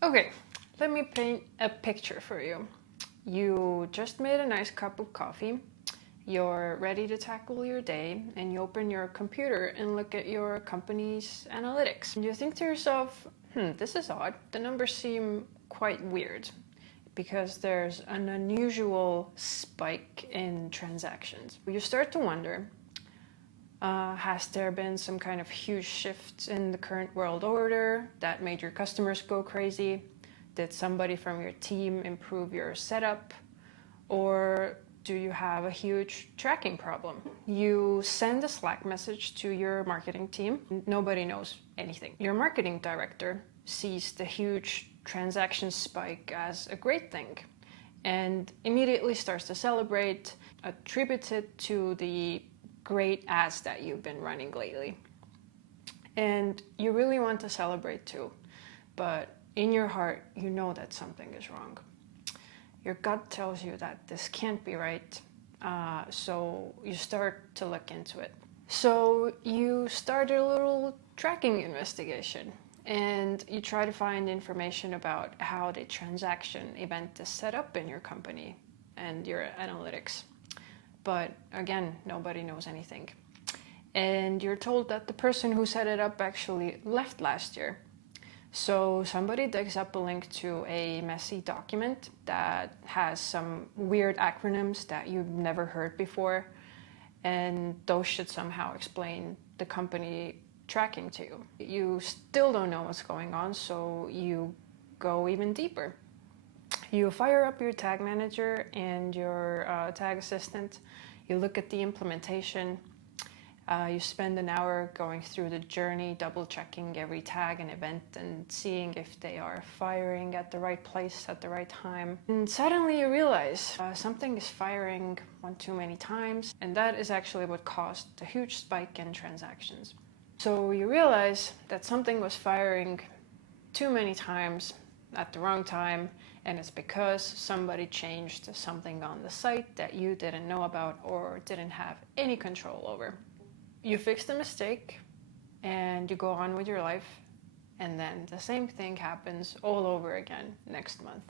Okay, let me paint a picture for you. You just made a nice cup of coffee, you're ready to tackle your day, and you open your computer and look at your company's analytics. And you think to yourself, this is odd. The numbers seem quite weird because there's an unusual spike in transactions. You start to wonder, has there been some kind of huge shift in the current world order that made your customers go crazy? Did somebody from your team improve your setup? Or do you have a huge tracking problem? You send a Slack message to your marketing team. Nobody knows anything. Your marketing director sees the huge transaction spike as a great thing and immediately starts to celebrate, attributes it to the great ads that you've been running lately. And you really want to celebrate too, but in your heart, you know that something is wrong. Your gut tells you that this can't be right, so you start to look into it. So you start a little tracking investigation and you try to find information about how the transaction event is set up in your company and your analytics. But again, nobody knows anything. And you're told that the person who set it up actually left last year. So somebody digs up a link to a messy document that has some weird acronyms that you've never heard before, and those should somehow explain the company tracking to you. You still don't know what's going on, so you go even deeper. You fire up your tag manager and your tag assistant. You look at the implementation. You spend an hour going through the journey, double checking every tag and event and seeing if they are firing at the right place at the right time. And suddenly you realize something is firing one too many times, and that is actually what caused the huge spike in transactions. So you realize that something was firing too many times at the wrong time, and it's because somebody changed something on the site that you didn't know about or didn't have any control over. You fix the mistake and you go on with your life, and then the same thing happens all over again next month.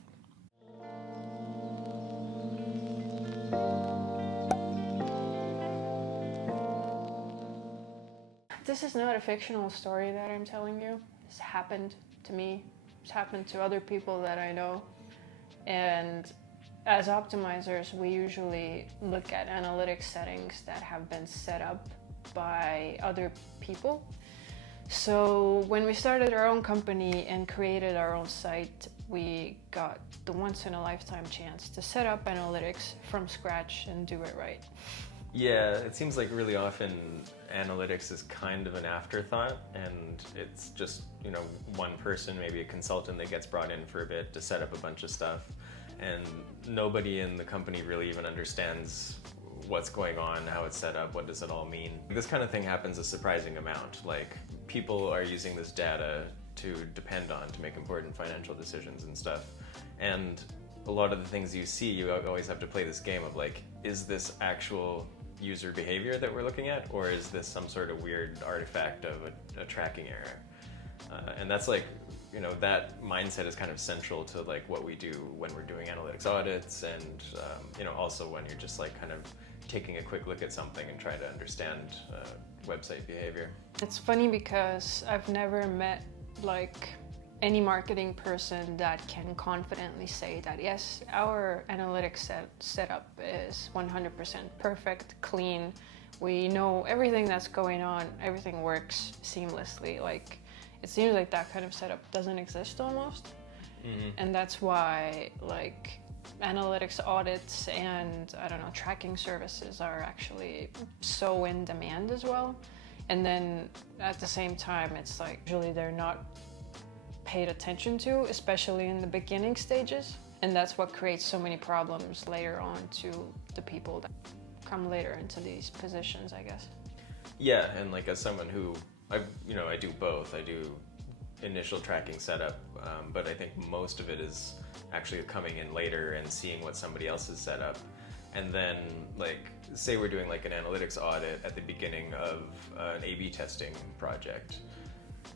This is not a fictional story that I'm telling you. This happened to me. It's happened to other people that I know. And as optimizers, we usually look at analytics settings that have been set up by other people. So when we started our own company and created our own site, we got the once-in-a-lifetime chance to set up analytics from scratch and do it right. Yeah, it seems like really often analytics is kind of an afterthought, and it's just, one person, maybe a consultant that gets brought in for a bit to set up a bunch of stuff, and nobody in the company really even understands what's going on, how it's set up, what does it all mean. This kind of thing happens a surprising amount. Like, people are using this data to depend on to make important financial decisions and stuff. And a lot of the things you see, you always have to play this game of like, is this actual user behavior that we're looking at, or is this some sort of weird artifact of a tracking error? And that's like, that mindset is kind of central to like what we do when we're doing analytics audits, and also when you're just like kind of taking a quick look at something and trying to understand website behavior. It's funny because I've never met like any marketing person that can confidently say that yes, our analytics setup is 100% perfect, clean. We know everything that's going on, everything works seamlessly. Like, it seems like that kind of setup doesn't exist almost. Mm-hmm. And that's why like analytics audits and tracking services are actually so in demand as well. And then at the same time, it's like usually they're not paid attention to, especially in the beginning stages. And that's what creates so many problems later on to the people that come later into these positions, I guess. Yeah, and like as someone who, I do both. I do initial tracking setup, but I think most of it is actually coming in later and seeing what somebody else has set up. And then, like, say we're doing like an analytics audit at the beginning of an A/B testing project.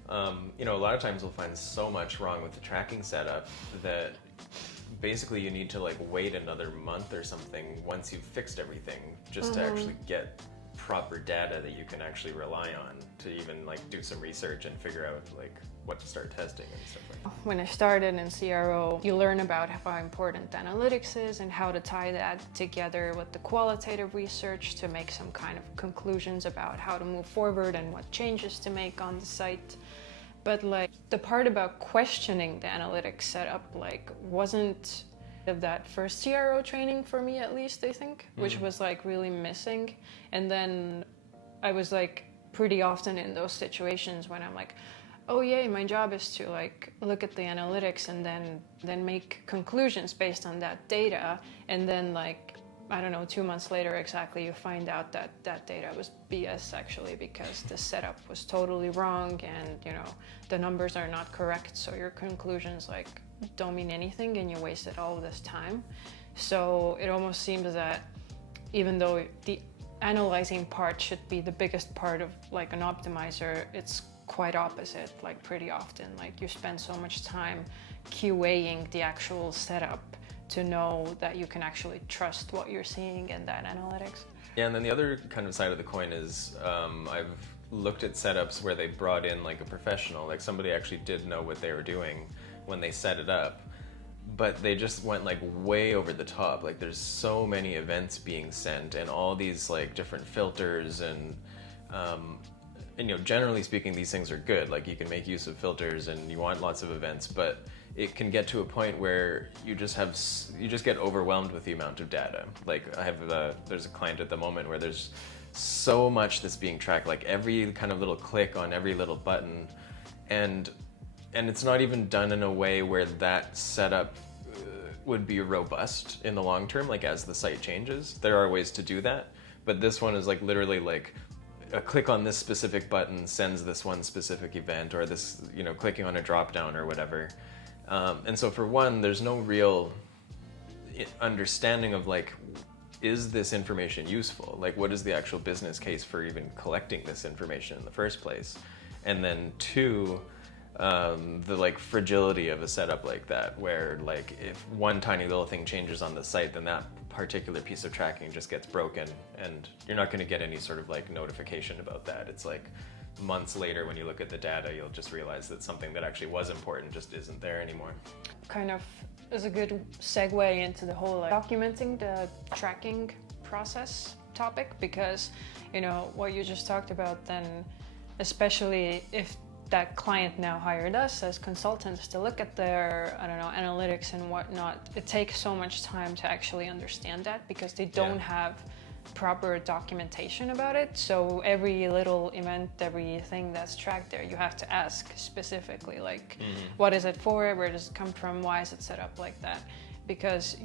A lot of times we'll find so much wrong with the tracking setup that basically you need to like wait another month or something once you've fixed everything just to actually get proper data that you can actually rely on to even like do some research and figure out like what to start testing and stuff like that. When I started in CRO, you learn about how important analytics is and how to tie that together with the qualitative research to make some kind of conclusions about how to move forward and what changes to make on the site. But like the part about questioning the analytics setup like wasn't of that first CRO training for me, at least, I think, which was like really missing. And then I was like pretty often in those situations when I'm like, oh yay, my job is to like look at the analytics and then make conclusions based on that data. And then like, I don't know, 2 months later exactly, you find out that that data was BS actually, because the setup was totally wrong and the numbers are not correct. So your conclusions like don't mean anything and you wasted all of this time. So it almost seems that even though the analyzing part should be the biggest part of like an optimizer, it's quite opposite, like pretty often. Like you spend so much time QAing the actual setup to know that you can actually trust what you're seeing in that analytics. Yeah, and then the other kind of side of the coin is I've looked at setups where they brought in like a professional, like somebody actually did know what they were doing when they set it up, but they just went like way over the top. Like there's so many events being sent and all these like different filters and generally speaking, these things are good. Like you can make use of filters and you want lots of events, but it can get to a point where you just get overwhelmed with the amount of data. Like there's a client at the moment where there's so much that's being tracked, like every kind of little click on every little button, and it's not even done in a way where that setup would be robust in the long term, like as the site changes. There are ways to do that, but this one is like literally like a click on this specific button sends this one specific event, or this, clicking on a drop down or whatever. And so for one, there's no real understanding of like, is this information useful? Like what is the actual business case for even collecting this information in the first place? And then two, the like fragility of a setup like that, where like if one tiny little thing changes on the site, then that particular piece of tracking just gets broken and you're not going to get any sort of like notification about that. It's like months later when you look at the data, you'll just realize that something that actually was important just isn't there anymore. Kind of is a good segue into the whole like, documenting the tracking process topic, because what you just talked about, then especially if that client now hired us as consultants to look at their, analytics and whatnot, it takes so much time to actually understand that because they don't have proper documentation about it. So every little event, everything that's tracked there, you have to ask specifically, like, what is it for? Where does it come from? Why is it set up like that? Because,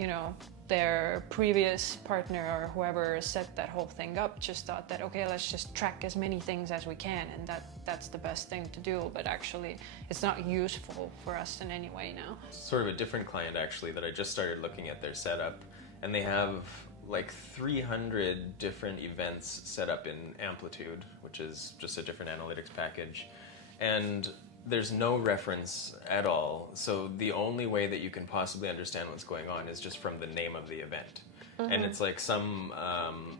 their previous partner or whoever set that whole thing up just thought that, okay, let's just track as many things as we can, and that's the best thing to do. But actually, it's not useful for us in any way now. Sort of a different client actually that I just started looking at their setup, and they have like 300 different events set up in Amplitude, which is just a different analytics package. And there's no reference at all. So the only way that you can possibly understand what's going on is just from the name of the event. And it's like some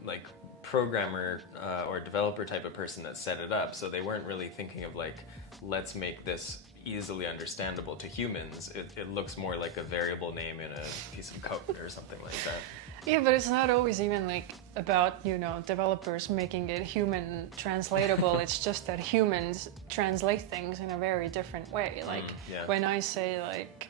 like programmer or developer type of person that set it up. So they weren't really thinking of like, let's make this easily understandable to humans. It looks more like a variable name in a piece of code or something like that. Yeah, but it's not always even like about, developers making it human translatable. It's just that humans translate things in a very different way. Like when I say like,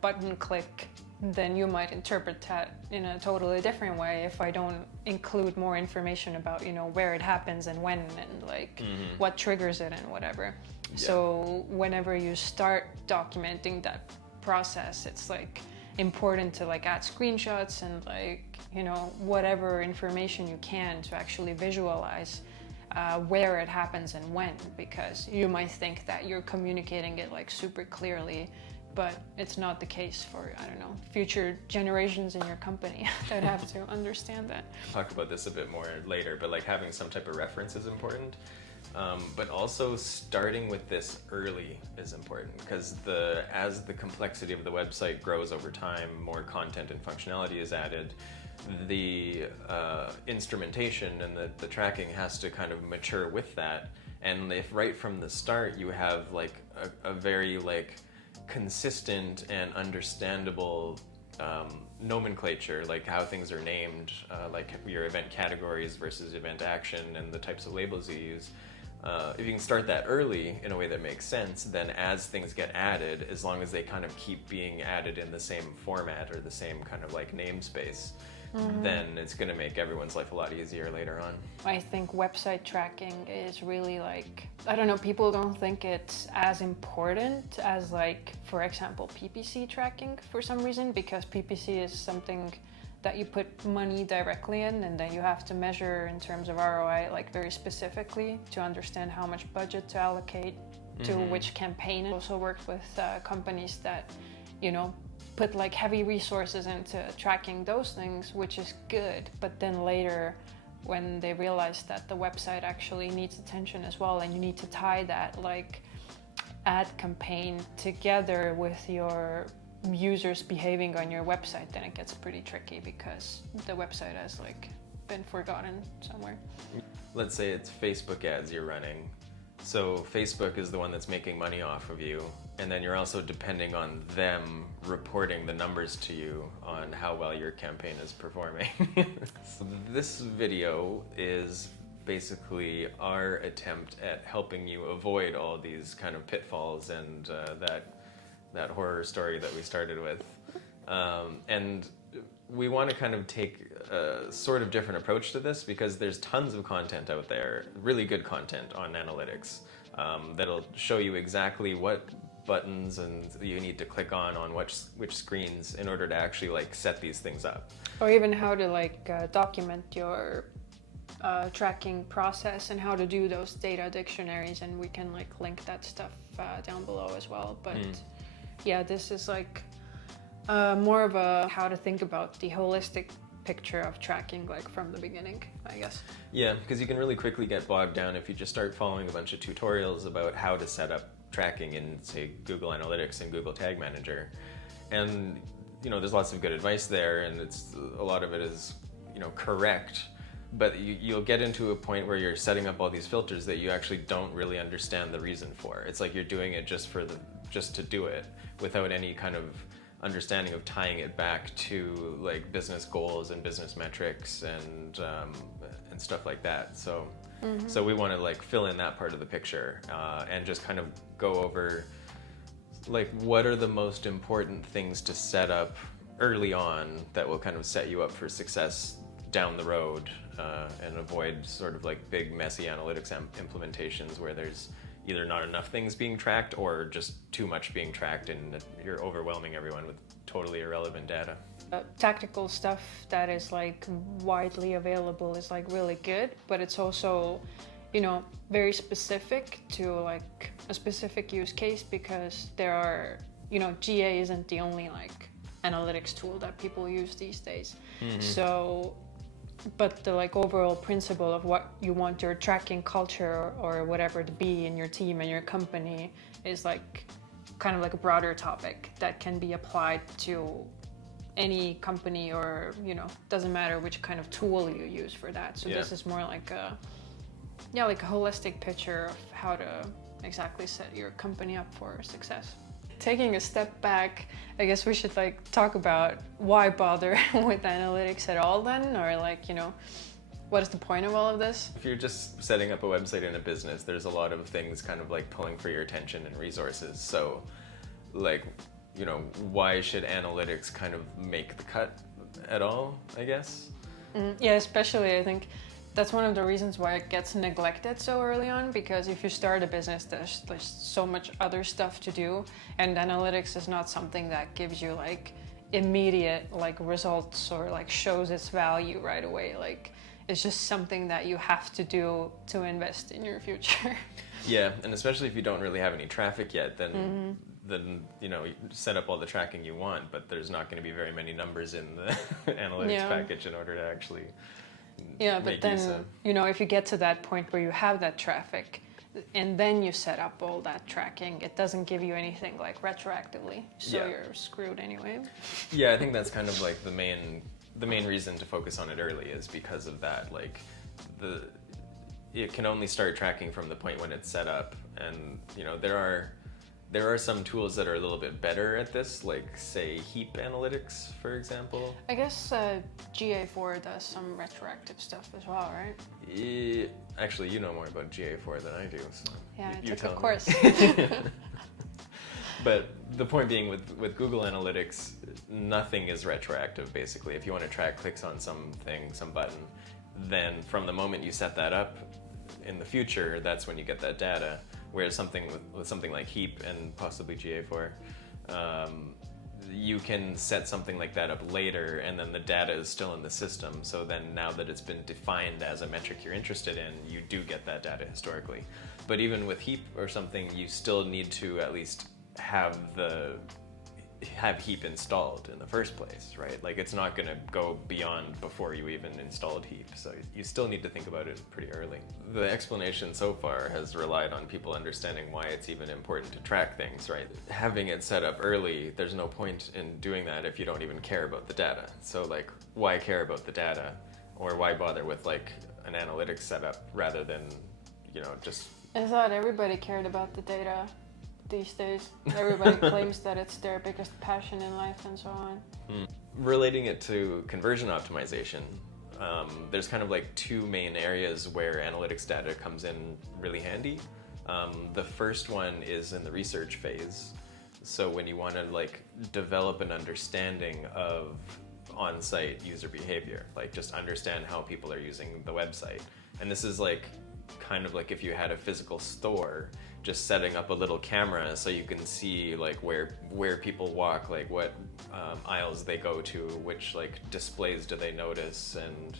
button click, then you might interpret that in a totally different way if I don't include more information about, where it happens and when and like what triggers it and whatever. Yeah. So whenever you start documenting that process, it's like important to like add screenshots and like whatever information you can to actually visualize where it happens and when, because you might think that you're communicating it like super clearly, but it's not the case for future generations in your company that have to understand that. Talk about this a bit more later, but like having some type of reference is important. But also starting with this early is important, because as the complexity of the website grows over time, more content and functionality is added, the instrumentation and the tracking has to kind of mature with that. And if right from the start you have like a very like consistent and understandable nomenclature, like how things are named, like your event categories versus event action and the types of labels you use. If you can start that early in a way that makes sense, then as things get added, as long as they kind of keep being added in the same format or the same kind of like namespace, then it's going to make everyone's life a lot easier later on. I think website tracking is really like, I don't know, people don't think it's as important as like, for example, PPC tracking for some reason, because PPC is something that you put money directly in and then you have to measure in terms of ROI like very specifically to understand how much budget to allocate to which campaign. I also worked with companies that, you know, put like heavy resources into tracking those things, which is good, but then later when they realize that the website actually needs attention as well, and you need to tie that like ad campaign together with your users behaving on your website, then it gets pretty tricky because the website has like been forgotten somewhere. Let's say it's Facebook ads you're running. So Facebook is the one that's making money off of you, and then you're also depending on them reporting the numbers to you on how well your campaign is performing. So this video is basically our attempt at helping you avoid all these kind of pitfalls and that horror story that we started with. And we want to kind of take a sort of different approach to this, because there's tons of content out there, really good content on analytics, that'll show you exactly what buttons and you need to click on which screens in order to actually like set these things up. Or even how to like document your tracking process and how to do those data dictionaries, and we can like link that stuff down below as well. But yeah, this is like more of a how to think about the holistic picture of tracking like from the beginning, I guess. Yeah, because you can really quickly get bogged down if you just start following a bunch of tutorials about how to set up tracking in, say, Google Analytics and Google Tag Manager. And, you know, there's lots of good advice there, and a lot of it is, you know, correct. But you'll get into a point where you're setting up all these filters that you actually don't really understand the reason for. It's like you're doing it just to do it, without any kind of understanding of tying it back to like business goals and business metrics and stuff like that. So we want to like fill in that part of the picture and just kind of go over like what are the most important things to set up early on that will kind of set you up for success down the road, and avoid sort of like big messy analytics implementations where there's either not enough things being tracked or just too much being tracked and you're overwhelming everyone with totally irrelevant data. Tactical stuff that is like widely available is like really good, but it's also, you know, very specific to like a specific use case, because there are, you know, GA isn't the only like analytics tool that people use these days. So but the like overall principle of what you want your tracking culture or whatever to be in your team and your company is like kind of like a broader topic that can be applied to any company, or, you know, doesn't matter which kind of tool you use for that. So this is more like a holistic picture of how to exactly set your company up for success. Taking a step back, I guess we should like talk about why bother with analytics at all then, or like, you know, what is the point of all of this? If you're just setting up a website in a business, there's a lot of things kind of like pulling for your attention and resources. So like, you know, why should analytics kind of make the cut at all, I guess? Yeah, especially I think that's one of the reasons why it gets neglected so early on, because if you start a business, there's so much other stuff to do, and analytics is not something that gives you like immediate like results or like shows its value right away. Like it's just something that you have to do to invest in your future. Yeah, and especially if you don't really have any traffic yet, then you know, you set up all the tracking you want, but there's not going to be very many numbers in the analytics package in order to actually Yeah, but make then, use of. if you get to that point where you have that traffic and then you set up all that tracking, it doesn't give you anything like retroactively. So Yeah. you're screwed anyway. Yeah, I think that's kind of like the main reason to focus on it early is because of that. Like it can only start tracking from the point when it's set up, and there are some tools that are a little bit better at this, like say heap analytics, for example. I guess GA4 does some retroactive stuff as well, right? Actually, you know more about GA4 than I do. So Yeah, I you took tell a me. course. But the point being with Google Analytics, nothing is retroactive, basically. If you want to track clicks on something, some button, then from the moment you set that up, in the future, that's when you get that data. Whereas with something like heap and possibly GA4, you can set something like that up later, and then the data is still in the system. So then now that it's been defined as a metric you're interested in, you do get that data historically. But even with heap or something, you still need to at least have heap installed in the first place, right? Like it's not going to go beyond before you even installed heap. So you still need to think about it pretty early. The explanation so far has relied on people understanding why it's even important to track things, right? Having it set up early, there's no point in doing that if you don't even care about the data. So like, why care about the data, or why bother with like an analytics setup rather than, just... I thought everybody cared about the data these days. Everybody claims that it's their biggest passion in life and so on. Relating it to conversion optimization, there's kind of like two main areas where analytics data comes in really handy. The first one is in the research phase. So when you want to like develop an understanding of on-site user behavior, like just understand how people are using the website. And this is like kind of like if you had a physical store, just setting up a little camera so you can see like where people walk, like what aisles they go to, which like displays do they notice, and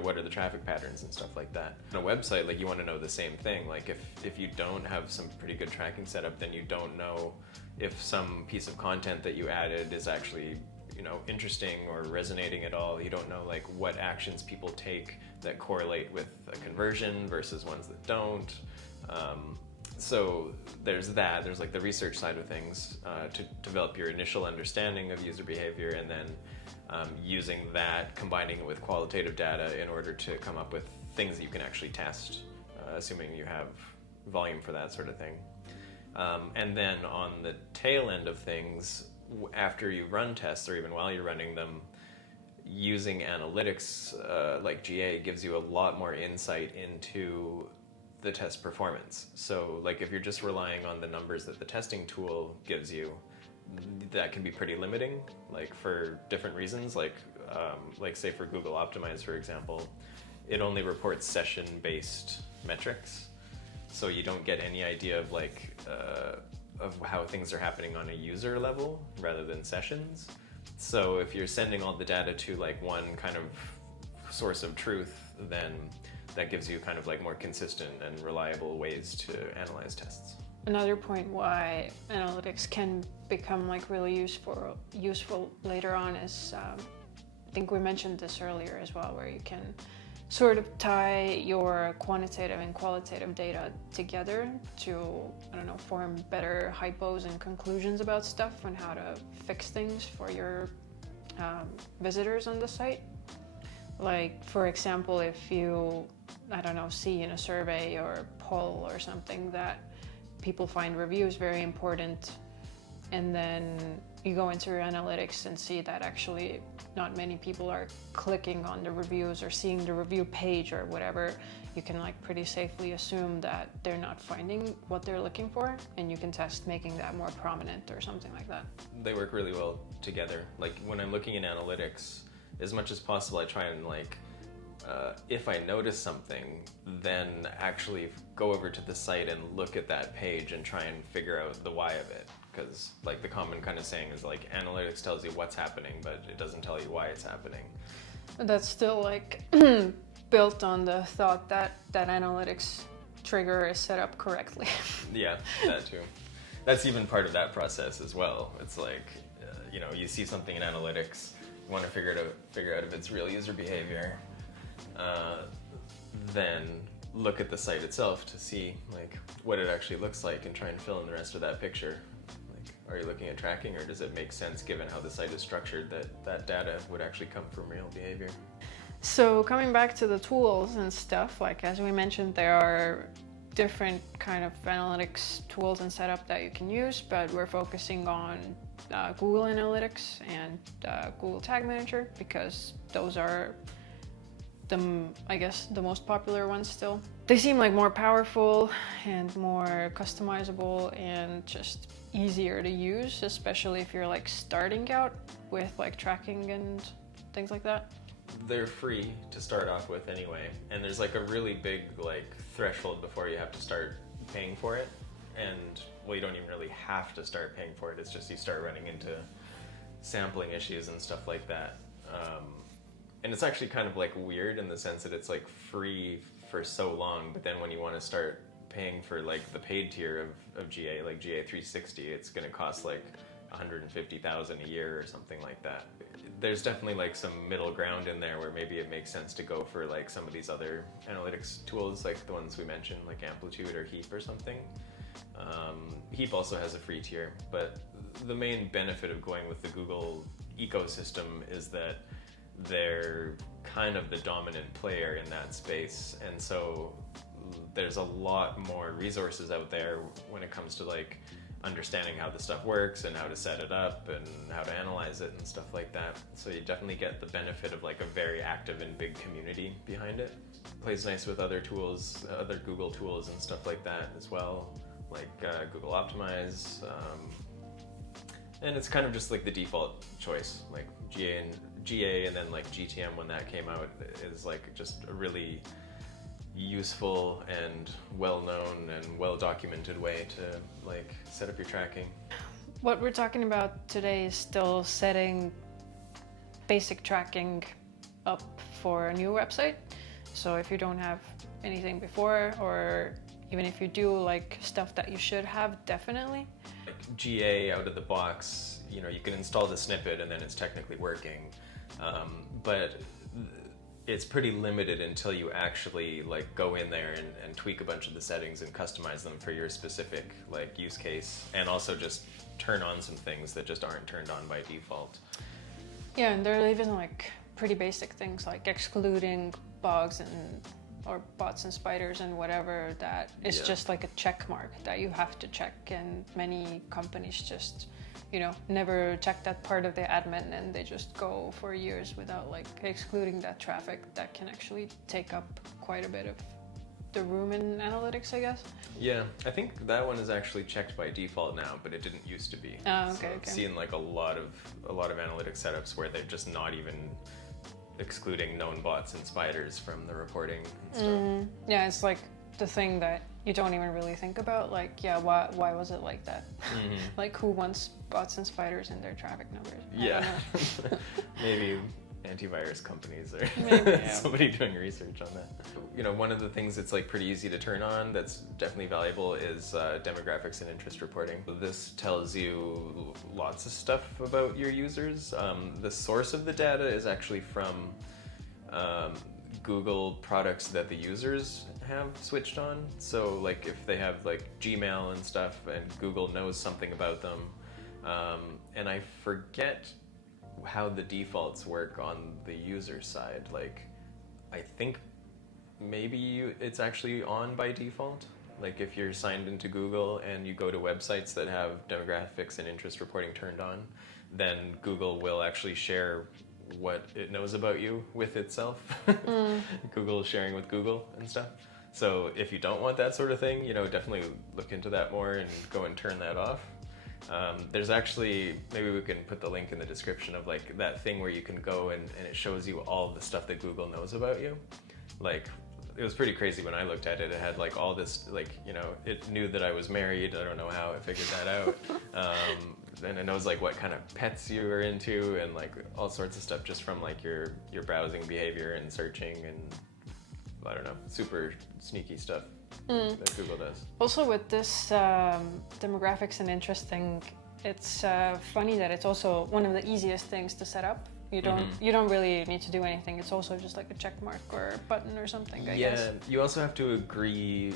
what are the traffic patterns and stuff like that. On a website, like you want to know the same thing. Like if you don't have some pretty good tracking setup, then you don't know if some piece of content that you added is actually interesting or resonating at all. You don't know like what actions people take that correlate with a conversion versus ones that don't. So there's that. There's like the research side of things to develop your initial understanding of user behavior, and then using that, combining it with qualitative data in order to come up with things that you can actually test, assuming you have volume for that sort of thing. And then on the tail end of things, after you run tests or even while you're running them, using analytics like GA gives you a lot more insight into the test performance. So like if you're just relying on the numbers that the testing tool gives you, that can be pretty limiting, like for different reasons. Like say for Google Optimize, for example, it only reports session-based metrics. So you don't get any idea of like of how things are happening on a user level rather than sessions. So if you're sending all the data to like one kind of source of truth, then that gives you kind of like more consistent and reliable ways to analyze tests. Another point why analytics can become like really useful later on is, I think we mentioned this earlier as well, where you can sort of tie your quantitative and qualitative data together to, form better hypos and conclusions about stuff and how to fix things for your visitors on the site. Like, for example, if you, see in a survey or poll or something that people find reviews very important, and then you go into your analytics and see that actually not many people are clicking on the reviews or seeing the review page or whatever, you can like pretty safely assume that they're not finding what they're looking for, and you can test making that more prominent or something like that. They work really well together. Like when I'm looking in analytics, as much as possible, I try and like, if I notice something, then actually go over to the site and look at that page and try and figure out the why of it. Because like the common kind of saying is like analytics tells you what's happening, but it doesn't tell you why it's happening. That's still like built on the thought that analytics trigger is set up correctly. Yeah, that too. That's even part of that process as well. It's like, you see something in analytics, you want to figure out if it's real user behavior. then look at the site itself to see like what it actually looks like and try and fill in the rest of that picture. Like, are you looking at tracking, or does it make sense given how the site is structured that that data would actually come from real behavior? So coming back to the tools and stuff, like as we mentioned, there are different kind of analytics tools and setup that you can use, but we're focusing on Google Analytics and Google Tag Manager because those are I guess the most popular ones still. They seem like more powerful and more customizable and just easier to use, especially if you're like starting out with like tracking and things like that. They're free to start off with anyway, and there's like a really big like threshold before you have to start paying for it. And well, you don't even really have to start paying for it, it's just you start running into sampling issues and stuff like that. And it's actually kind of like weird in the sense that it's like free for so long, but then when you want to start paying for like the paid tier of GA, like GA 360, it's going to cost like $150,000 a year or something like that. There's definitely like some middle ground in there where maybe it makes sense to go for like some of these other analytics tools, like the ones we mentioned, like Amplitude or Heap or something. Heap also has a free tier, but the main benefit of going with the Google ecosystem is that they're kind of the dominant player in that space, and so there's a lot more resources out there when it comes to like understanding how the stuff works and how to set it up and how to analyze it and stuff like that. So you definitely get the benefit of like a very active and big community behind it. Plays nice with other tools, other Google tools and stuff like that as well, like Google Optimize. And it's kind of just like the default choice, like GA and then like GTM when that came out is like just a really useful and well-known and well-documented way to like set up your tracking. What we're talking about today is still setting basic tracking up for a new website. So if you don't have anything before, or even if you do, like stuff that you should have, definitely. Like GA out of the box, you know, you can install the snippet and then it's technically working. But it's pretty limited until you actually like go in there and tweak a bunch of the settings and customize them for your specific like use case, and also just turn on some things that just aren't turned on by default. Yeah, and there are even like pretty basic things like excluding bugs and or bots and spiders and whatever that is just like a check mark that you have to check, and many companies just never check that part of the admin, and they just go for years without like excluding that traffic that can actually take up quite a bit of the room in analytics, I guess. Yeah, I think that one is actually checked by default now, but it didn't used to be. Oh, okay, so I've seen like a lot of analytics setups where they're just not even excluding known bots and spiders from the reporting and stuff. Yeah, it's like the thing that you don't even really think about, like, why was it like that? Like, who wants bots and spiders in their traffic numbers? Yeah. Maybe antivirus companies or Maybe, somebody doing research on that. One of the things that's like pretty easy to turn on that's definitely valuable is demographics and interest reporting. This tells you lots of stuff about your users. The source of the data is actually from Google products that the users have switched on. So like if they have like Gmail and stuff and Google knows something about them, and I forget how the defaults work on the user side. Like I think maybe it's actually on by default. Like if you're signed into Google and you go to websites that have demographics and interest reporting turned on, then Google will actually share what it knows about you with itself. Google sharing with Google and stuff. So if you don't want that sort of thing, definitely look into that more and go and turn that off. There's actually, maybe we can put the link in the description of like that thing where you can go and it shows you all the stuff that Google knows about you. Like it was pretty crazy when I looked at it. It had like all this, like, it knew that I was married. I don't know how it figured that out. And it knows like what kind of pets you are into and like all sorts of stuff just from like your browsing behavior and searching and I don't know, super sneaky stuff that Google does. Also with this demographics and interest thing, it's funny that it's also one of the easiest things to set up You don't really need to do anything. It's also just like a check mark or a button or something, I guess. Yeah, you also have to agree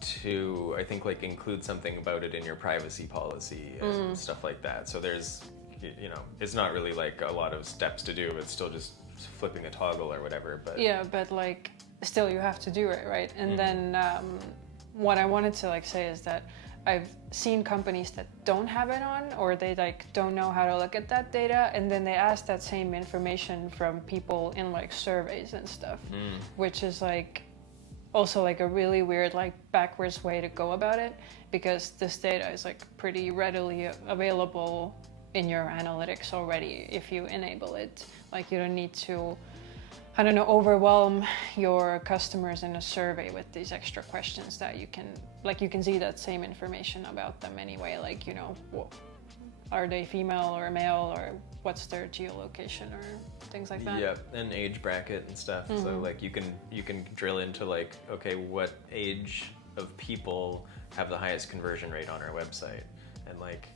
to, I think, like include something about it in your privacy policy and stuff like that. So there's, you know, it's not really like a lot of steps to do. It's still just flipping a toggle or whatever. But yeah, but like still you have to do it, right? And then what I wanted to like say is that I've seen companies that don't have it on, or they like don't know how to look at that data, and then they ask that same information from people in like surveys and stuff, which is like also like a really weird like backwards way to go about it, because this data is like pretty readily available in your analytics already if you enable it. Like you don't need to, I don't know, overwhelm your customers in a survey with these extra questions that you can see that same information about them anyway, like, you know, are they female or male, or what's their geolocation or things like that. Yep, and age bracket and stuff. So like you can drill into like, okay, what age of people have the highest conversion rate on our website, and like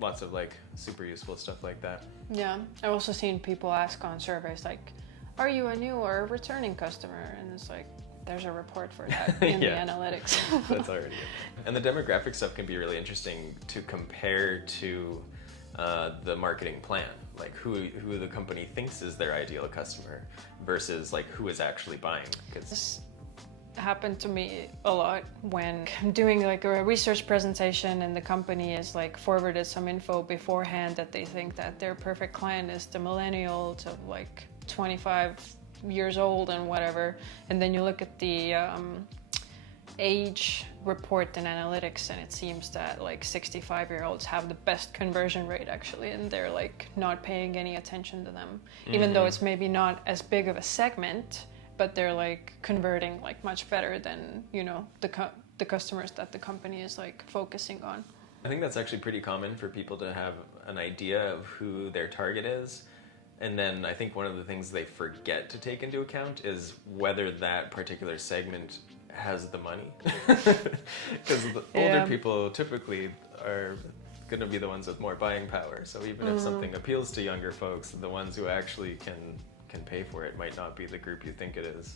lots of like super useful stuff like that. Yeah, I've also seen people ask on surveys like, are you a new or a returning customer? And it's like, there's a report for that in the analytics. That's already it. And the demographic stuff can be really interesting to compare to the marketing plan, like who the company thinks is their ideal customer versus like who is actually buying. This happened to me a lot when I'm doing like a research presentation and the company is like forwarded some info beforehand that they think that their perfect client is the millennial to like 25 years old and whatever, and then you look at the age report and analytics, and it seems that like 65-year-olds have the best conversion rate actually, and they're like not paying any attention to them, even though it's maybe not as big of a segment, but they're like converting like much better than, you know, the customers that the company is like focusing on. I think that's actually pretty common for people to have an idea of who their target is. And then I think one of the things they forget to take into account is whether that particular segment has the money. Because the older people typically are going to be the ones with more buying power. So even if something appeals to younger folks, the ones who actually can pay for it might not be the group you think it is.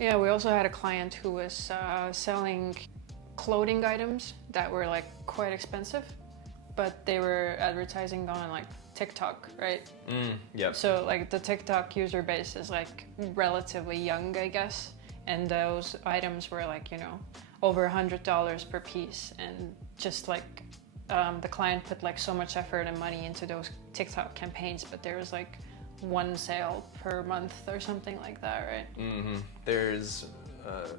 Yeah, we also had a client who was selling clothing items that were like quite expensive, but they were advertising on like TikTok, right? Yep. So like the TikTok user base is like relatively young, I guess, and those items were like, you know, over $100 per piece, and just like the client put like so much effort and money into those TikTok campaigns, but there was like one sale per month or something like that, right? There's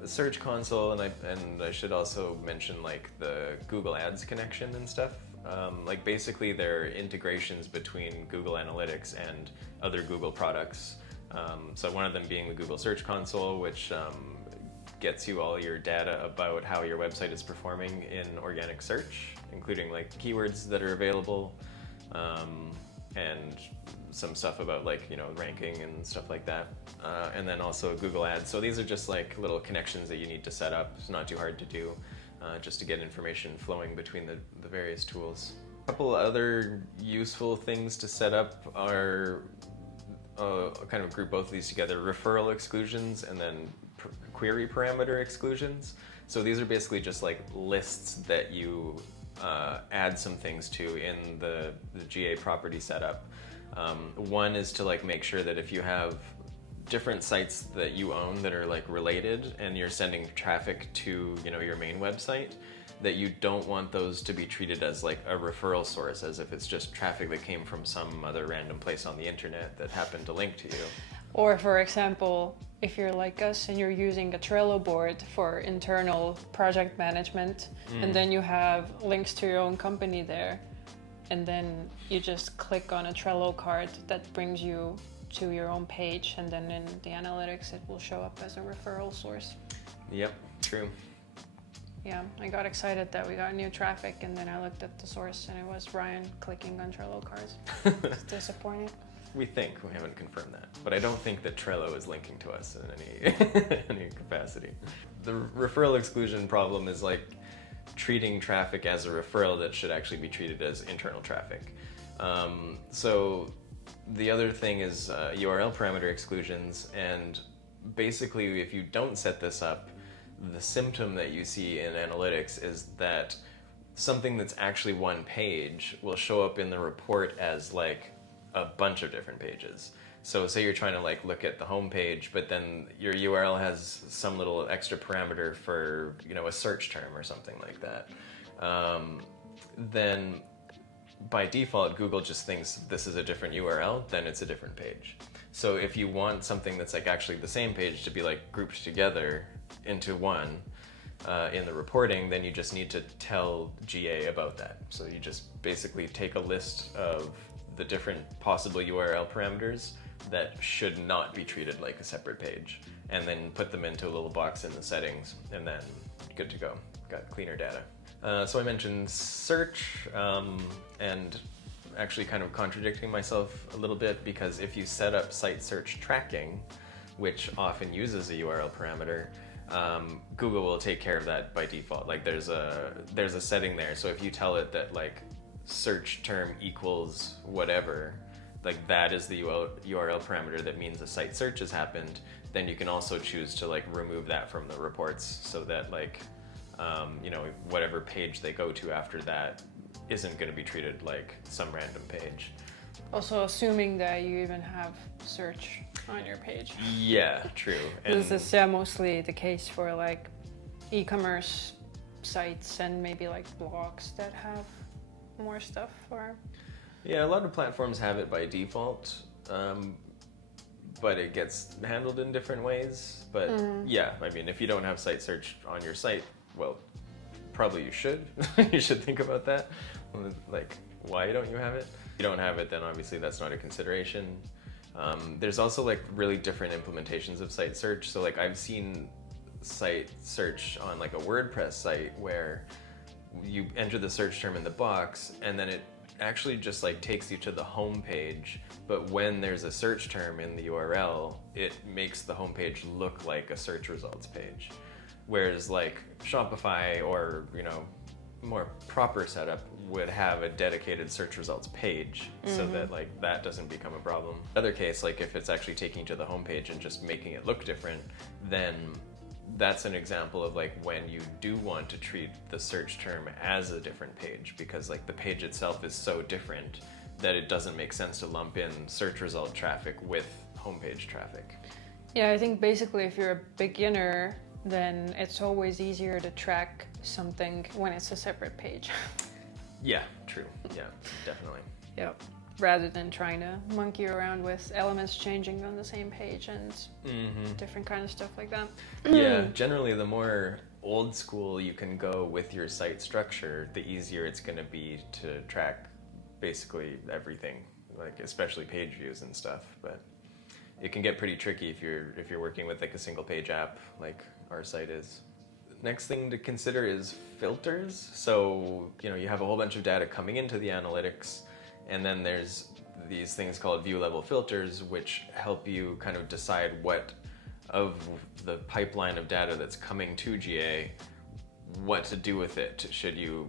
a Search Console, and I should also mention like the Google Ads connection and stuff. Like basically they're integrations between Google Analytics and other Google products. So one of them being the Google Search Console, which gets you all your data about how your website is performing in organic search, including like keywords that are available, and some stuff about like, you know, ranking and stuff like that. And then also Google Ads. So these are just like little connections that you need to set up. It's not too hard to do. Just to get information flowing between the various tools. A couple other useful things to set up are kind of group both of these together: referral exclusions and then query parameter exclusions. So these are basically just like lists that you add some things to in the GA property setup. One is to like make sure that if you have different sites that you own that are like related and you're sending traffic to, you know, your main website, that you don't want those to be treated as like a referral source, as if it's just traffic that came from some other random place on the internet that happened to link to you. Or for example, if you're like us and you're using a Trello board for internal project management, and then you have links to your own company there, and then you just click on a Trello card that brings you to your own page, and then in the analytics it will show up as a referral source. Yep, true. Yeah, I got excited that we got new traffic, and then I looked at the source and it was Ryan clicking on Trello cards. It's disappointing. We haven't confirmed that, but I don't think that Trello is linking to us in any any capacity. The referral exclusion problem is like treating traffic as a referral that should actually be treated as internal traffic. So The other thing is URL parameter exclusions, and basically if you don't set this up, the symptom that you see in analytics is that something that's actually one page will show up in the report as like a bunch of different pages. So say you're trying to like look at the home page, but then your URL has some little extra parameter for, you know, a search term or something like that. Then by default, Google just thinks this is a different URL, then it's a different page. So if you want something that's like actually the same page to be like grouped together into one in the reporting, then you just need to tell GA about that. So you just basically take a list of the different possible URL parameters that should not be treated like a separate page, and then put them into a little box in the settings, and then good to go. Got cleaner data. So I mentioned search, and actually kind of contradicting myself a little bit, because if you set up site search tracking, which often uses a URL parameter, Google will take care of that by default. Like there's a setting there, so if you tell it that like search term equals whatever, like that is the URL parameter that means a site search has happened, then you can also choose to like remove that from the reports, so that like you know, whatever page they go to after that isn't going to be treated like some random page. Also assuming that you even have search on your page. Yeah, true. And this is mostly the case for like e-commerce sites and maybe like blogs that have more stuff for. Yeah, a lot of platforms have it by default, but it gets handled in different ways. But yeah, I mean, if you don't have site search on your site, well, probably you should. You should think about that. Like, why don't you have it? If you don't have it, then obviously that's not a consideration. There's also like really different implementations of site search. So like I've seen site search on like a WordPress site where you enter the search term in the box, and then it actually just like takes you to the home page, but when there's a search term in the URL, it makes the home page look like a search results page. Whereas like Shopify or, you know, more proper setup would have a dedicated search results page, so that like that doesn't become a problem. Other case, like if it's actually taking you to the home page and just making it look different, then that's an example of like when you do want to treat the search term as a different page, because like the page itself is so different that it doesn't make sense to lump in search result traffic with homepage traffic. Yeah, I think basically if you're a beginner, then it's always easier to track something when it's a separate page. Yeah, true. Yeah, definitely. Yep. Rather than trying to monkey around with elements changing on the same page and different kind of stuff like that. Yeah, generally the more old school you can go with your site structure, the easier it's going to be to track basically everything, like especially page views and stuff. But it can get pretty tricky if you're working with like a single page app like our site is. Next thing to consider is filters. So, you know, you have a whole bunch of data coming into the analytics, and then there's these things called view level filters, which help you kind of decide what of the pipeline of data that's coming to GA, what to do with it. Should you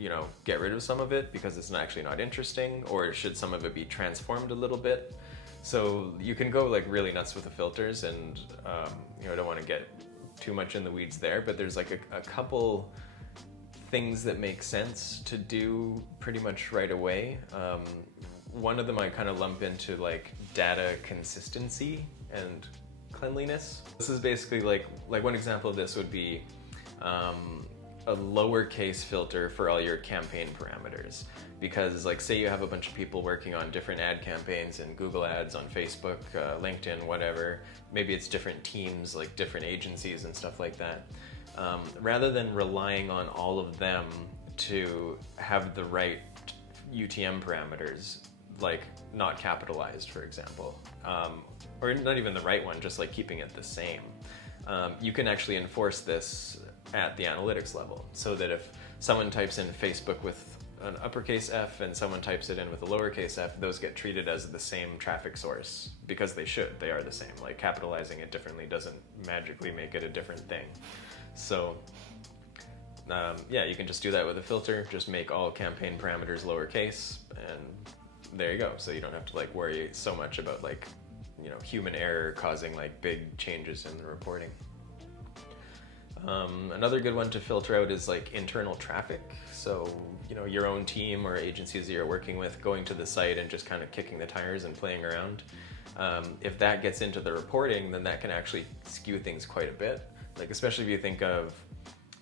know, get rid of some of it because it's actually not interesting, or should some of it be transformed a little bit? So you can go like really nuts with the filters, and you know, I don't want to get too much in the weeds there, but there's like a couple things that make sense to do pretty much right away. One of them I kind of lump into like data consistency and cleanliness. This is basically like one example of this would be a lowercase filter for all your campaign parameters. Because like say you have a bunch of people working on different ad campaigns in Google Ads, on Facebook, LinkedIn, whatever. Maybe it's different teams, like different agencies and stuff like that. Rather than relying on all of them to have the right UTM parameters, like not capitalized, for example, or not even the right one, just like keeping it the same, you can actually enforce this at the analytics level, so that if someone types in Facebook with an uppercase F and someone types it in with a lowercase f, those get treated as the same traffic source, because they are the same. Like capitalizing it differently doesn't magically make it a different thing. So yeah, you can just do that with a filter, just make all campaign parameters lowercase, and there you go. So you don't have to like worry so much about like, you know, human error causing like big changes in the reporting. Another good one to filter out is like internal traffic. So, you know, your own team or agencies that you're working with going to the site and just kind of kicking the tires and playing around. If that gets into the reporting, then that can actually skew things quite a bit. Like, especially if you think of,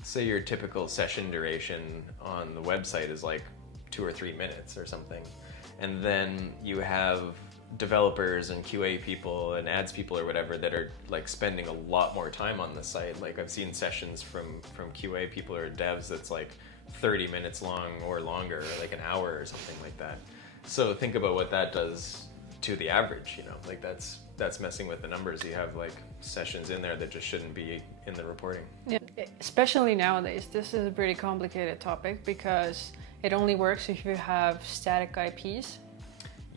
say your typical session duration on the website is like 2 or 3 minutes or something. And then you have developers and QA people and ads people or whatever that are like spending a lot more time on the site. Like I've seen sessions from QA people or devs that's like 30 minutes long or longer, or like an hour or something like that. So think about what that does to the average, you know, like that's messing with the numbers. You have like sessions in there that just shouldn't be in the reporting. Yeah, especially nowadays, this is a pretty complicated topic because it only works if you have static IPs.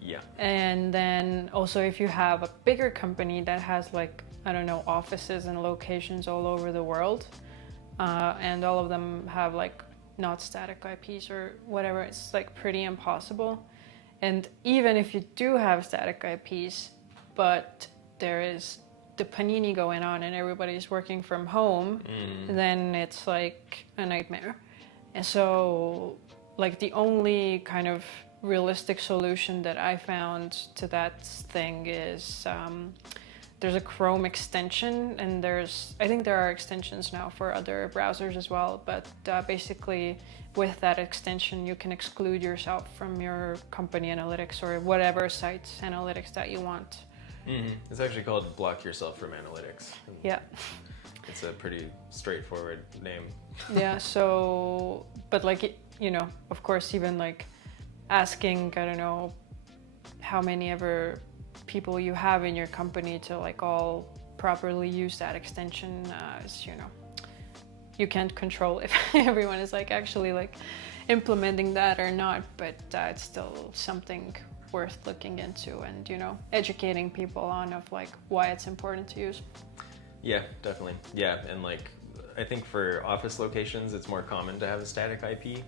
Yeah. And then also if you have a bigger company that has like, I don't know, offices and locations all over the world, and all of them have like not static IPs or whatever, it's like pretty impossible. And even if you do have static IPs, but there is the panini going on and everybody's working from home, then it's like a nightmare. And so like the only kind of realistic solution that I found to that thing is there's a Chrome extension, and I think there are extensions now for other browsers as well, but basically with that extension you can exclude yourself from your company analytics or whatever site's analytics that you want. It's actually called Block Yourself from Analytics. Yeah. It's a pretty straightforward name. Yeah, so, but like, you know, of course, even like asking, I don't know, how many ever people you have in your company to like all properly use that extension is, you know, you can't control if everyone is like actually like implementing that or not, but it's still something worth looking into and, you know, educating people on of like why it's important to use. Yeah, definitely. Yeah, and like I think for office locations it's more common to have a static IP,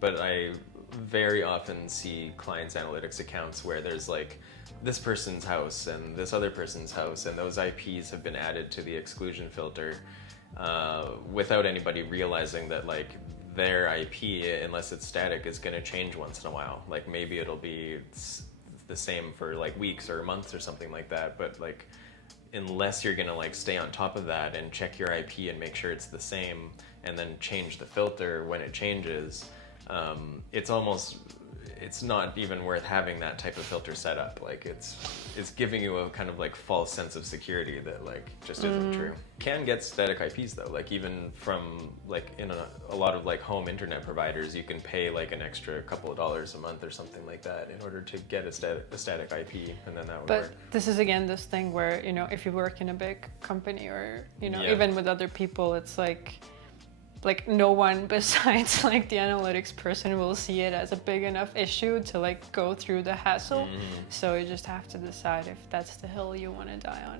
but I very often see clients' analytics accounts where there's like this person's house and this other person's house, and those IPs have been added to the exclusion filter without anybody realizing that like their IP, unless it's static, is going to change once in a while. Like maybe it'll be the same for like weeks or months or something like that, but like unless you're going to like stay on top of that and check your IP and make sure it's the same and then change the filter when it changes, it's not even worth having that type of filter set up. Like it's giving you a kind of like false sense of security that like just isn't true. Can get static IPs though, like even from like in a lot of like home internet providers, you can pay like an extra couple of dollars a month or something like that in order to get a static IP, and then that would work. But this is again this thing where, you know, if you work in a big company or, you know, even with other people, it's like no one besides like the analytics person will see it as a big enough issue to like go through the hassle. So you just have to decide if that's the hill you want to die on.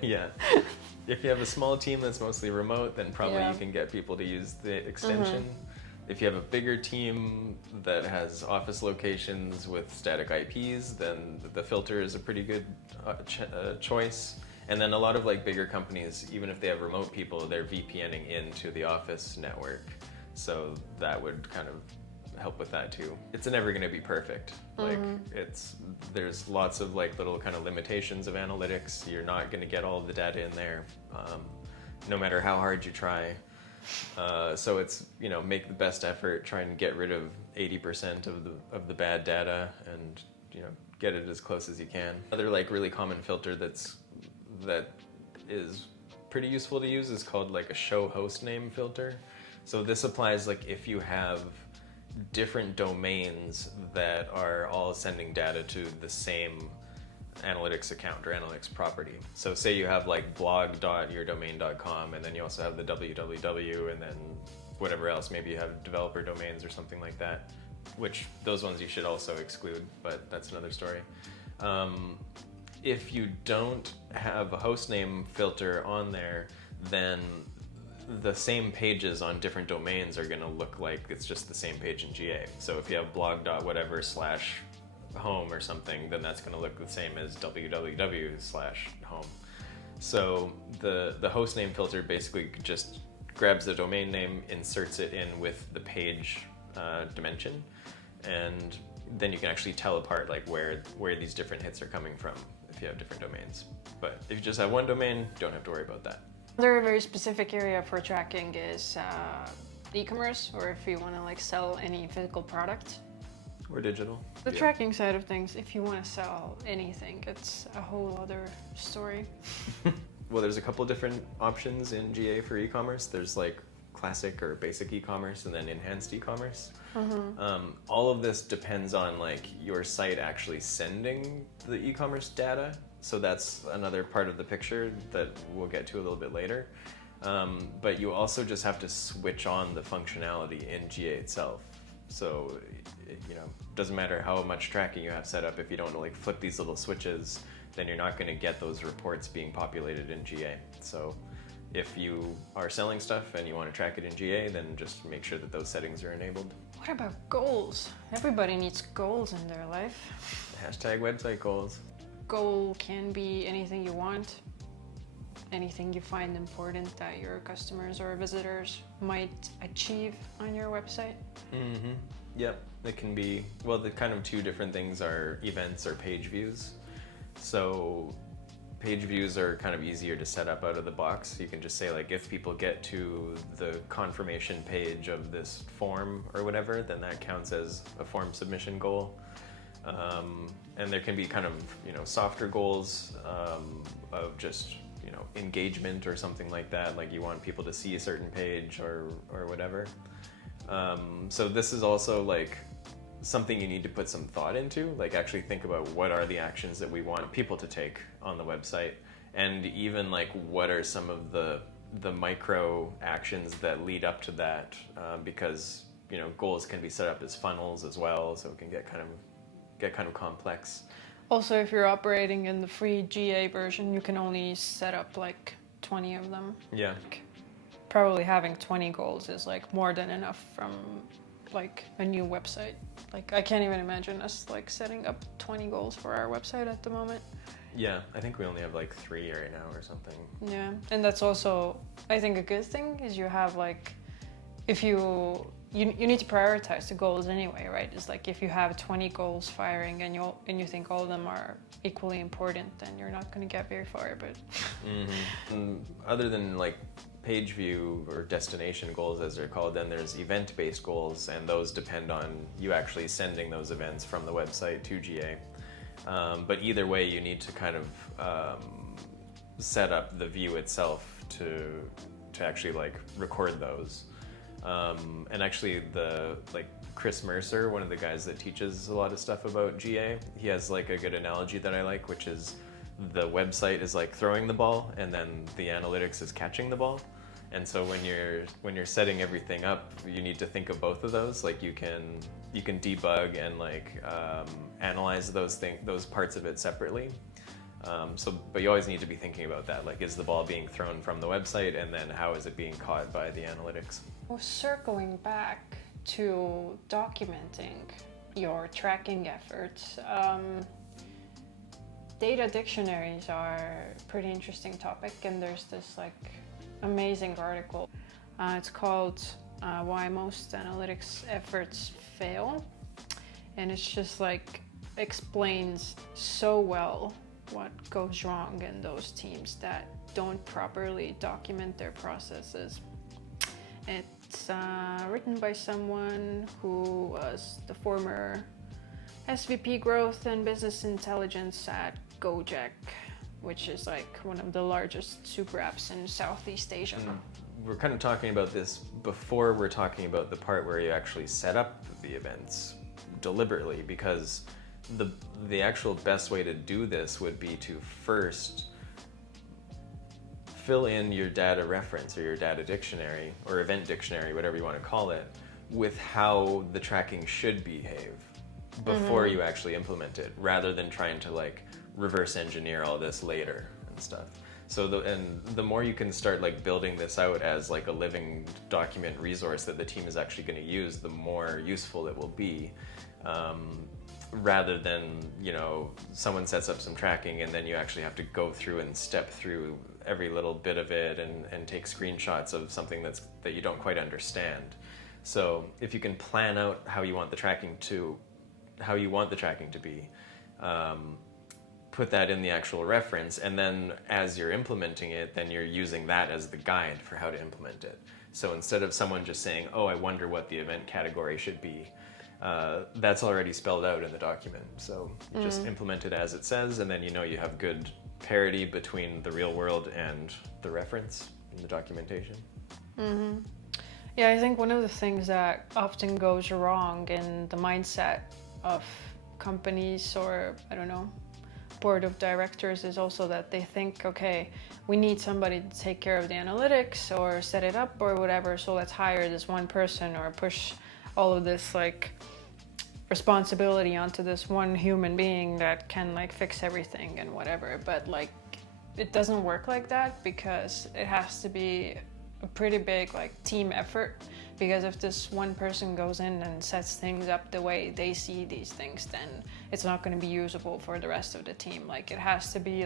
Yeah. If you have a small team that's mostly remote, then probably you can get people to use the extension. If you have a bigger team that has office locations with static IPs, then the filter is a pretty good choice. And then a lot of like bigger companies, even if they have remote people, they're VPNing into the office network. So that would kind of help with that too. It's never going to be perfect. Like there's lots of like little kind of limitations of analytics. You're not going to get all of the data in there, no matter how hard you try. So it's, you know, make the best effort, try and get rid of 80% of the bad data, and, you know, get it as close as you can. Another like really common filter that is pretty useful to use is called like a show hostname filter. So this applies like if you have different domains that are all sending data to the same analytics account or analytics property. So say you have like blog.yourdomain.com, and then you also have the www, and then whatever else, maybe you have developer domains or something like that, which those ones you should also exclude, but that's another story. If you don't have a hostname filter on there, then the same pages on different domains are going to look like it's just the same page in GA. So if you have blog.whatever / home or something, then that's going to look the same as www/home. So the hostname filter basically just grabs the domain name, inserts it in with the page dimension, and then you can actually tell apart like where these different hits are coming from if you have different domains. But if you just have one domain, don't have to worry about that. Another very specific area for tracking is e-commerce, or if you want to like sell any physical product. Or digital. The tracking side of things, if you want to sell anything, it's a whole other story. Well, there's a couple different options in GA for e-commerce. There's like classic or basic e-commerce and then enhanced e-commerce. All of this depends on like your site actually sending the e-commerce data. So that's another part of the picture that we'll get to a little bit later. But you also just have to switch on the functionality in GA itself. So, you know, doesn't matter how much tracking you have set up, if you don't like flip these little switches, then you're not going to get those reports being populated in GA. So if you are selling stuff and you want to track it in GA, then just make sure that those settings are enabled. What about goals? Everybody needs goals in their life. Hashtag website goals. Goal can be anything you want, anything you find important that your customers or visitors might achieve on your website. Yep, it can be, well, the kind of two different things are events or page views. So page views are kind of easier to set up out of the box. You can just say like, if people get to the confirmation page of this form or whatever, then that counts as a form submission goal. And there can be kind of, you know, softer goals of just, you know, engagement or something like that. Like you want people to see a certain page or whatever. So this is also like something you need to put some thought into, like actually think about what are the actions that we want people to take on the website, and even like what are some of the micro actions that lead up to that, because, you know, goals can be set up as funnels as well, so it can get kind of complex. Also, if you're operating in the free GA version, you can only set up like 20 of them. Yeah. Probably having 20 goals is like more than enough from like a new website. Like I can't even imagine us like setting up 20 goals for our website at the moment. Yeah, I think we only have like 3 right now or something. Yeah, and that's also, I think, a good thing is you have like, if you need to prioritize the goals anyway, right? It's like if you have 20 goals firing and you think all of them are equally important, then you're not going to get very far. But other than like page view or destination goals as they're called, then there's event-based goals, and those depend on you actually sending those events from the website to GA. But either way, you need to kind of set up the view itself to actually like record those. And actually Chris Mercer, one of the guys that teaches a lot of stuff about GA, he has like a good analogy that I like, which is the website is like throwing the ball and then the analytics is catching the ball. And so when you're setting everything up, you need to think of both of those. Like you can debug and like analyze those parts of it separately. But you always need to be thinking about that. Like, is the ball being thrown from the website, and then how is it being caught by the analytics? Well, circling back to documenting your tracking efforts, data dictionaries are a pretty interesting topic, and there's this like amazing article. It's called Why Most Analytics Efforts Fail, and it's just like explains so well what goes wrong in those teams that don't properly document their processes. It's written by someone who was the former SVP Growth and Business Intelligence at Gojek, which is like one of the largest super apps in Southeast Asia. We're kind of talking about this before we're talking about the part where you actually set up the events deliberately, because the actual best way to do this would be to first fill in your data reference or your data dictionary or event dictionary, whatever you want to call it, with how the tracking should behave before you actually implement it, rather than trying to like reverse engineer all this later and stuff. So the more you can start like building this out as like a living document resource that the team is actually going to use, the more useful it will be. rather than, someone sets up some tracking and then you actually have to go through and step through every little bit of it and take screenshots of something that you don't quite understand. So if you can plan out how you want the tracking to be, put that in the actual reference, and then as you're implementing it, then you're using that as the guide for how to implement it. So instead of someone just saying, oh, I wonder what the event category should be, that's already spelled out in the document. So just implement it as it says, and then you have good parity between the real world and the reference in the documentation. Mm-hmm. Yeah, I think one of the things that often goes wrong in the mindset of companies or, I don't know, board of directors is also that they think, okay, we need somebody to take care of the analytics or set it up or whatever, so let's hire this one person or push all of this responsibility onto this one human being that can fix everything and whatever. But it doesn't work like that, because it has to be a pretty big team effort, because if this one person goes in and sets things up the way they see these things, then it's not going to be usable for the rest of the team. It has to be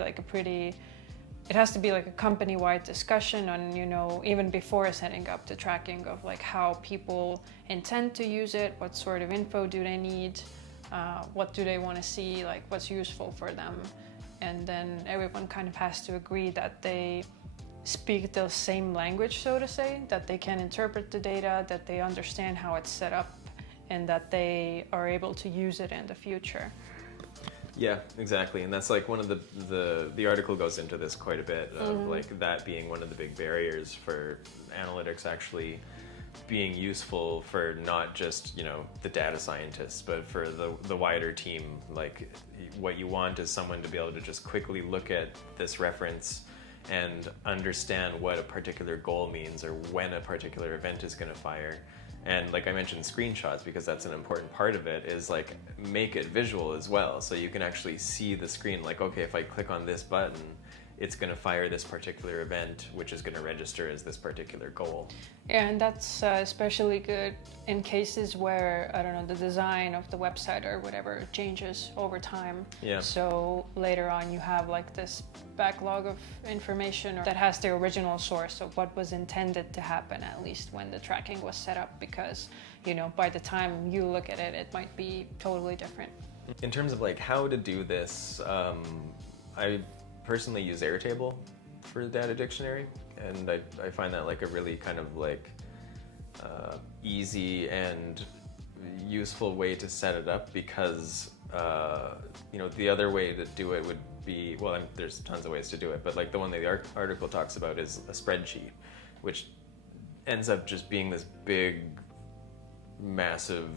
a company-wide discussion on, even before setting up the tracking of how people intend to use it, what sort of info do they need, what do they want to see, what's useful for them. And then everyone kind of has to agree that they speak the same language, so to say, that they can interpret the data, that they understand how it's set up, and that they are able to use it in the future. Yeah, exactly. And that's one of the article goes into this quite a bit of that being one of the big barriers for analytics actually being useful for not just, the data scientists, but for the wider team. What you want is someone to be able to just quickly look at this reference and understand what a particular goal means or when a particular event is going to fire. And I mentioned screenshots, because that's an important part of it, is make it visual as well. So you can actually see the screen, okay, if I click on this button, it's going to fire this particular event, which is going to register as this particular goal. Yeah, and that's especially good in cases where, I don't know, the design of the website or whatever changes over time. Yeah. So later on you have this backlog of information that has the original source of what was intended to happen, at least when the tracking was set up, because, by the time you look at it, it might be totally different. In terms of how to do this, I personally use Airtable for the data dictionary, and I find that a really kind of easy and useful way to set it up, because the other way to do it would be, there's tons of ways to do it, but the one that the article talks about is a spreadsheet, which ends up just being this big, massive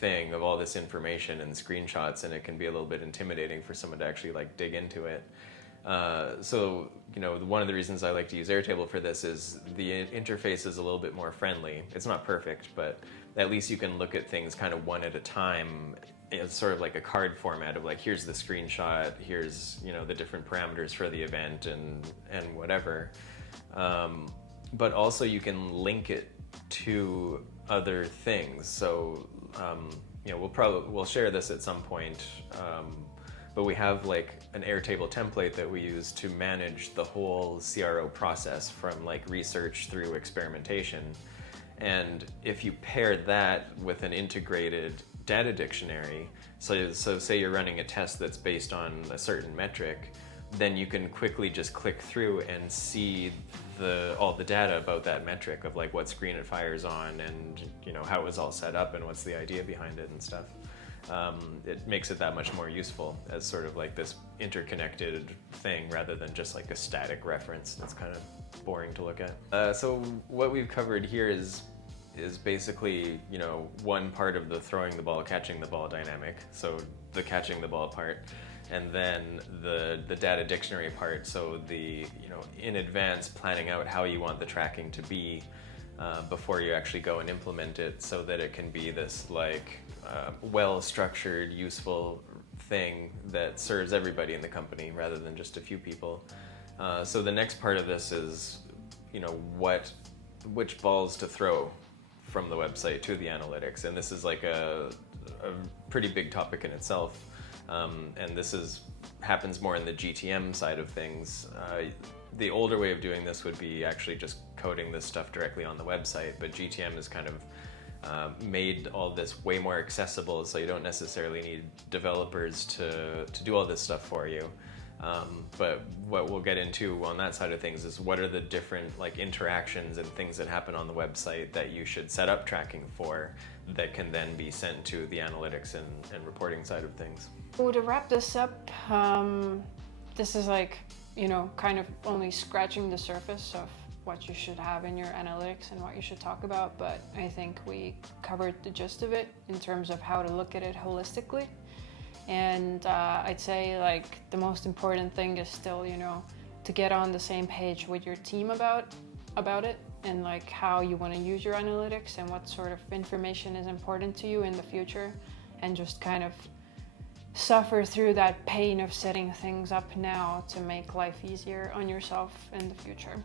thing of all this information and screenshots, and it can be a little bit intimidating for someone to actually dig into it. So one of the reasons I like to use Airtable for this is the interface is a little bit more friendly. It's not perfect, but at least you can look at things kind of one at a time. It's sort of like a card format of here's the screenshot, here's the different parameters for the event and whatever. But also you can link it to other things. So we'll share this at some point, but we have an Airtable template that we use to manage the whole CRO process from research through experimentation. And if you pair that with an integrated data dictionary, so say you're running a test that's based on a certain metric, then you can quickly just click through and see all the data about that metric of what screen it fires on, and how it was all set up and what's the idea behind it and stuff. It makes it that much more useful as sort of this interconnected thing, rather than just a static reference that's kind of boring to look at. So what we've covered here is basically one part of the throwing the ball, catching the ball dynamic, so the catching the ball part, and then the data dictionary part, so the in advance planning out how you want the tracking to be before you actually go and implement it, so that it can be this well-structured, useful thing that serves everybody in the company rather than just a few people. So the next part of this is which balls to throw from the website to the analytics, and this is a a pretty big topic in itself. And this happens more in the GTM side of things. The older way of doing this would be actually just coding this stuff directly on the website, but GTM has kind of made all this way more accessible, so you don't necessarily need developers to do all this stuff for you. But what we'll get into on that side of things is what are the different like interactions and things that happen on the website that you should set up tracking for that can then be sent to the analytics and reporting side of things. So to wrap this up, this is like, kind of only scratching the surface of what you should have in your analytics and what you should talk about, but I think we covered the gist of it in terms of how to look at it holistically. And I'd say like the most important thing is still, to get on the same page with your team about it, and like how you want to use your analytics and what sort of information is important to you in the future, and just kind of suffer through that pain of setting things up now to make life easier on yourself in the future.